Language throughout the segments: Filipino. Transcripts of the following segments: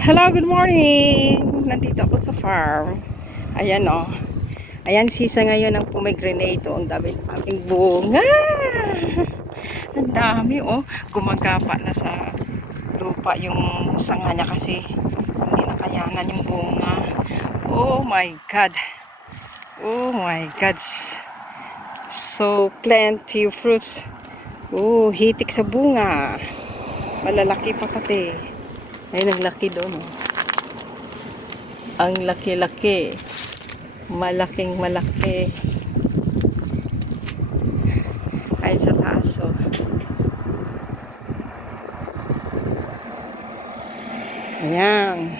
Hello, good morning! Nandito ako sa farm. Ayan o. Oh. Ayan, sisa ngayon ng pomegranate. Oh, ang dami ng aming bunga. Ang dami oh. Gumagapa na sa lupa yung sanga niya kasi hindi nakayanan yung bunga. Oh my God! Oh my God! So, plenty of fruits. Oh, hitik sa bunga. Malalaki pa pati. Ay, naglaki doon. Oh. Ang laki-laki. Malaking malaki. Ay, sa taas. Oh. Ayan.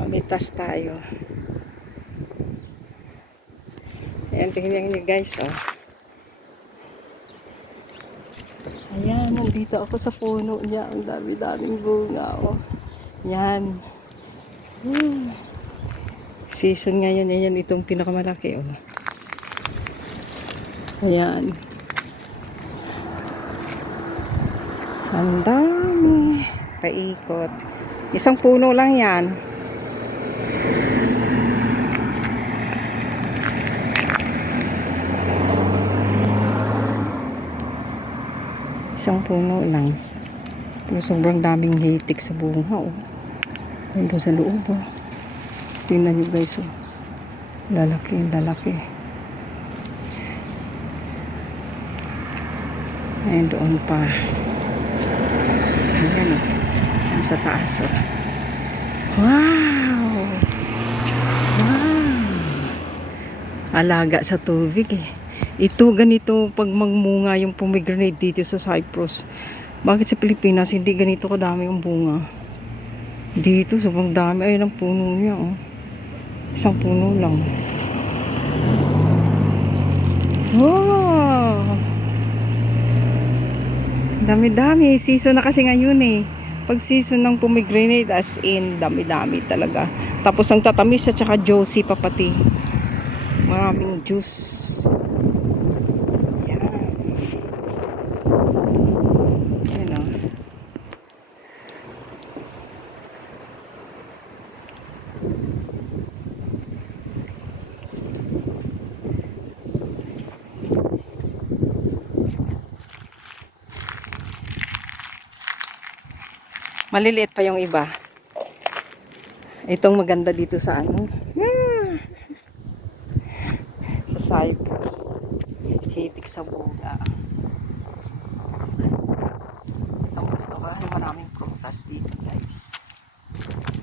Mamitas tayo. Ayan, tingnan nyo guys. Oh. Nandito ako sa puno niya. Ang dami-daming bunga. Oh. Yan. Hmm. Season ngayon. Ayan, itong pinakamalaki. Oh. Ayan. Ang dami. Paikot. Isang puno lang yan. Isang puno lang. Pero sobrang daming hitik sa bunga. Oh. Nandun sa loob. Oh. Tingnan nyo guys. Oh. Lalaki, lalaki. Ayun doon pa. Ayan oh. Nasa taas oh. Wow! Wow! Alaga sa tubig eh. Ito ganito pag magmunga yung pomegranate dito sa Cyprus. Bakit sa Pilipinas hindi ganito kadami yung bunga? Dito sobrang dami. Ayun ang puno niya oh. Isang puno lang. Wow! Dami-dami. Season na kasi ngayon eh. Pag season ng pomegranate as in dami-dami talaga. Tapos ang tatamis at saka juicy pa pati. Maraming juice. Yan. Yan o. Maliliit pa yung iba. Itong maganda dito sa ano. Hmm. Sa Cyprus. Hitik sa bunga. Itong gusto ko. Maraming prutas dito guys.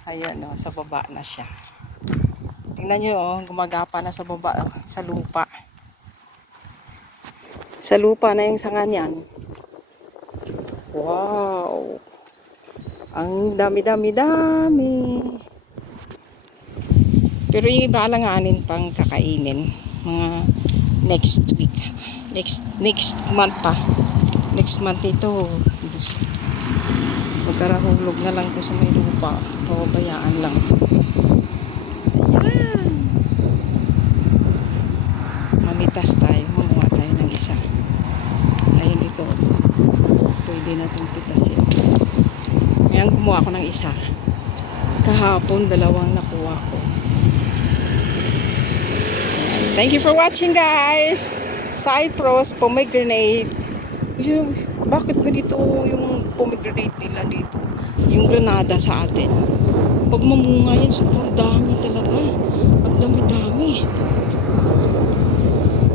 Ayan o, sa baba na siya. Tingnan nyo o, gumagapa na sa baba, oh, sa lupa. Sa lupa na yung sanga niyan. Wow! Ang dami-dami-dami. Pero yung iba alanganin pang kakainin. Mga next week. Next next month pa. Next month ito. Magkarahulog na lang to sa may lupa. Pababayaan lang. Ayan. Tayo. Mamuha tayo ng isa. Ayun ito. Pwede na itong pitasin. Ayan, kumuha ako ng isa. Kahapon, dalawang nakuha ko. Thank you for watching, guys! Cyprus, pomegranate. Yung, bakit ganito yung pomegranate nila dito? Yung granada sa atin. Pag mamunga yan, sobrang dami talaga. Ang dami-dami.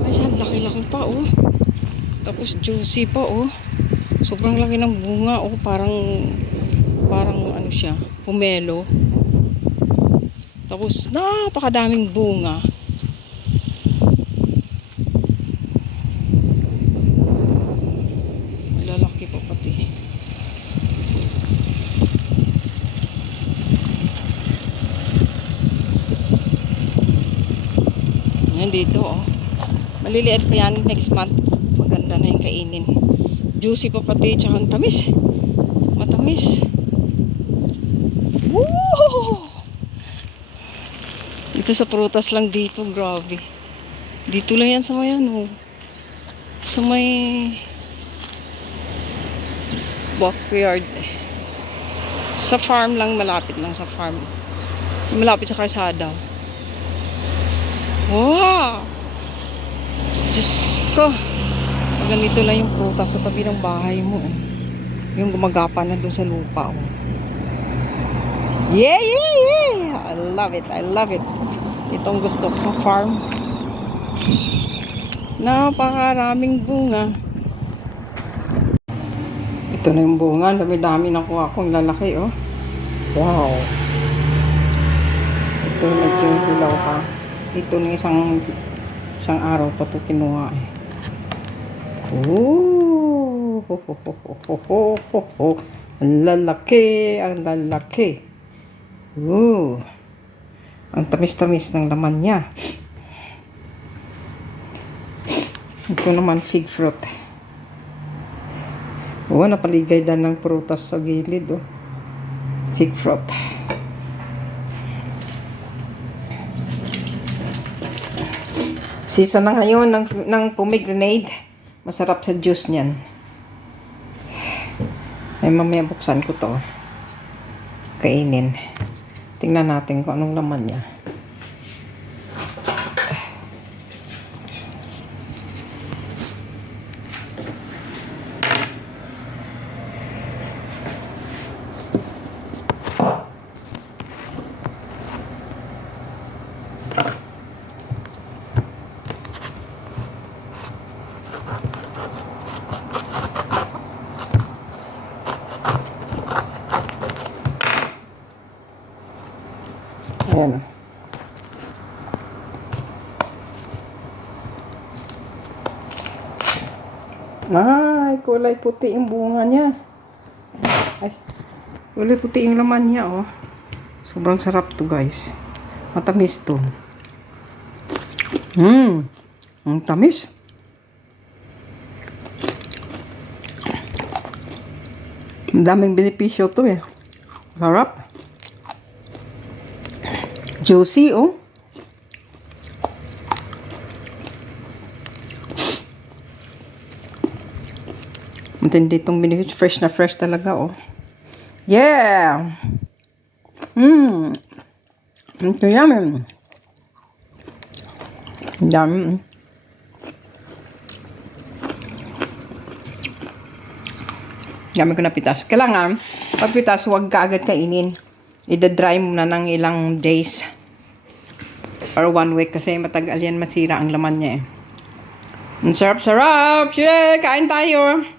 Ay, saan laki-laki pa, oh. Tapos juicy pa, oh. Sobrang laki ng bunga, oh. Parang parang ano siya, pumelo. Tapos napakadaming bunga. Malalaki pa pati. Yan dito oh. Maliliit pa yan next month. Maganda na yung kainin. Juicy pa pati, tsaka tamis. Matamis. Woo! Dito sa prutas lang dito, grabe. Dito lang yan sa may ano. Sa may backyard. Sa farm lang, malapit lang sa farm. Malapit sa karsada. Wow! Diyos ko. Ganito lang yung prutas sa tabi ng bahay mo. eh. Yung gumagapa na doon sa lupa. Oh. Yeah, yeah, yeah! I love it, I love it. Itong gusto ko sa farm. Napakaraming bunga. Ito na yung bunga. Dami-dami nakuha ko. Ang lalaki, oh. Wow. Ito medyo hilaw pa. Ito na isang isang araw pa ito kinuha eh. Ho. Ang lalaki. Ang lalaki. Ooh. Ang tamis-tamis ng laman niya. Ito naman fig fruit. Oo, napaligay dan ng prutas sa gilid, oh. Fig fruit. Season na ngayon ng, ng pomegranate. Masarap sa juice niyan. Ay, mamaya buksan ko to. Kainin. Tingnan natin kung anong laman niya. Ayan. Ay, kulay puti yung bunga niya. Ay, kulay puti yung laman niya, oh. Sobrang sarap to, guys. Matamis to. Mmm, ang tamis. Ang daming benepisyo to, eh. Sarap. Juicy, oh. Matindi itong binibit. Fresh na fresh talaga, oh. Yeah! Mmm! Ito yummy. Dami. Dami ko na pitas. Kailangan, pag pitas, huwag ka agad kainin. Ida-dry mo na ng ilang days. Or one week kasi matagal yan masira ang laman niya eh. Ang sarap-sarap! Yeah! Kain tayo!